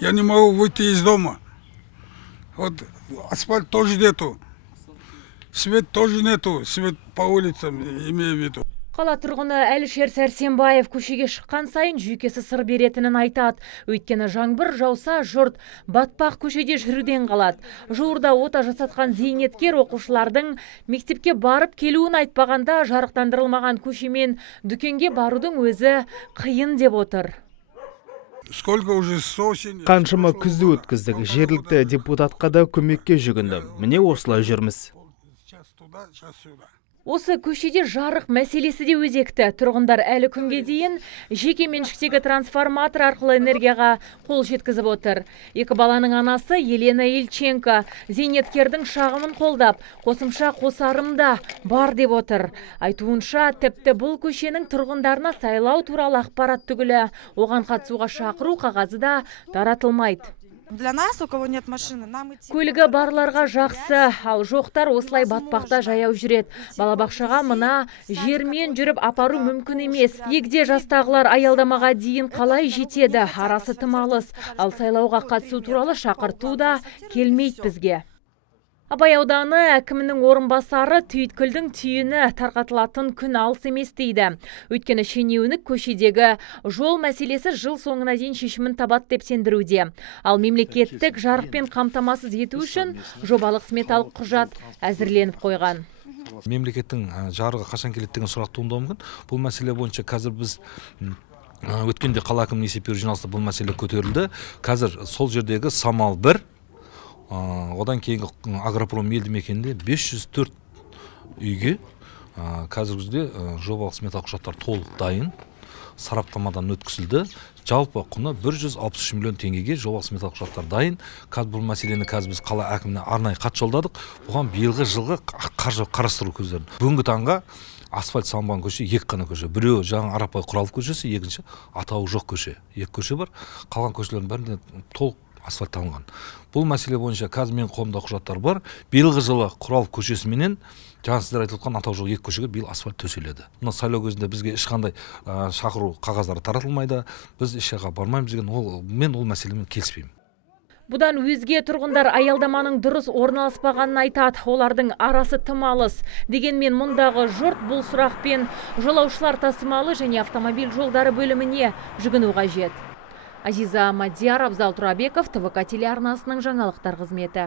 Я не могу выйти из дома. Вот асфальт тоже нету. Свет тоже нету. Свет по улицам, имею в виду. Қала тұрғыны Әлішер Сәрсенбаев көшеге шыққан сайын жүйкесі сыр беретінін айтады. Өйткені жаңбыр жауса, жұрт батпақ көшеде жүруден қалады. Жуырда ота жасатқан зейнеткер оқушылардың мектепке барып келуін айтпағанда жарықтандырылмаған көшемен дүкенге барудың өзі қиын деп отыр. Қаншама күзді өткіздік. Жергілікті депутатқа да көмекке жүгіндім. Міне осылай жүрміз. Осы көшеде жарық мәселесі де өзекті. Тұрғындар әлі күнге дейін жеке меншіктегі трансформатор арқылы энергияға қол жеткізіп отыр. Екі баланың анасы Елена Ильченко зейнеткердің шағымын қолдап, қосымша қосарым да бар деп отыр. Айтуынша, тіпті бұл көшенің тұрғындарына сайлау туралы ақпарат түгілі, оған қатысуға шақыру қағазы да таратылмайды. Для нас, у кого нет машины, нам идти. Көлігі барларға жақсы, ал жоқтар осылай батпақта жаяу жүреді. Балабақшаға мына жермен жүріп апару мүмкін емес. Егде жастағылар аялдамаға дейін қалай жетеді, арасы тым алыс. Ал сайлауға қатысу туралы шақырту да келмейді бізге. Абай ауданы әкімінің орынбасары түйткілдің түйіні тарқатылатын күн алыс емес дейді. Өйткені шенеунік көшедегі жол мәселесі жыл соңына дейін шешімін табады деп сендіруде. Ал мемлекеттік жарықпен қамтамасыз ету үшін жобалық сметалық құжат әзірленіп қойған. Мемлекеттің жарығы қашан келеді деген сұрақ туындауы мүмкін. Бұл мәселе бойынша қазір біз өткенде қала әкімінің есеп беру жиналысында бұл мәселе көтерілді. Қазір сол жердегі Самал 1, одан кейінгі Агропром елді мекенінде 504 үйге қазіргі кезде жобалық сметалық құжаттар толық дайын, сараптамадан өткізілді. Жалпы құны 163 миллион теңгеге жобалық сметалық құжаттар дайын. Қазір бұл мәселені біз қала әкіміне арнайы хат жолдадық. Бұған биылғы жылғы қаржы қарастыру көздерін. Бүгінгі таңға асфальт салынған көше екі қана көше. Біреуі жаңа Арапбай Құралов көшесі, екінші атауы жоқ көше. Екі көше бар. Қалған көшелердің бәрінде толық асфальтталынған. Бұл мәселе бойынша қазір мен қолымда құжаттар бар. Биылғы жылы Құралов көшесіменен жаңа сіздер айтып отқан атауы жоқ екі көшеге биыл асфальт төселеді. Мына сайлау кезінде бізге ешқандай шақыру қағаздары таратылмайды. Біз ешқайда бармаймыз деген мен ол мәселемен келіспеймін. Бұдан өзге тұрғындар аялдаманың дұрыс орналаспағанын айтады. Олардың арасы тым алыс. Дегенмен мұндағы жұрт бұл сұрақпен жолаушылар тасымалы және автомобиль жолдары бөліміне жүгіну қажет. Азиза Мадияр, Абзал Турабеков, ТВК телеарнасының жаңалықтар қызметі.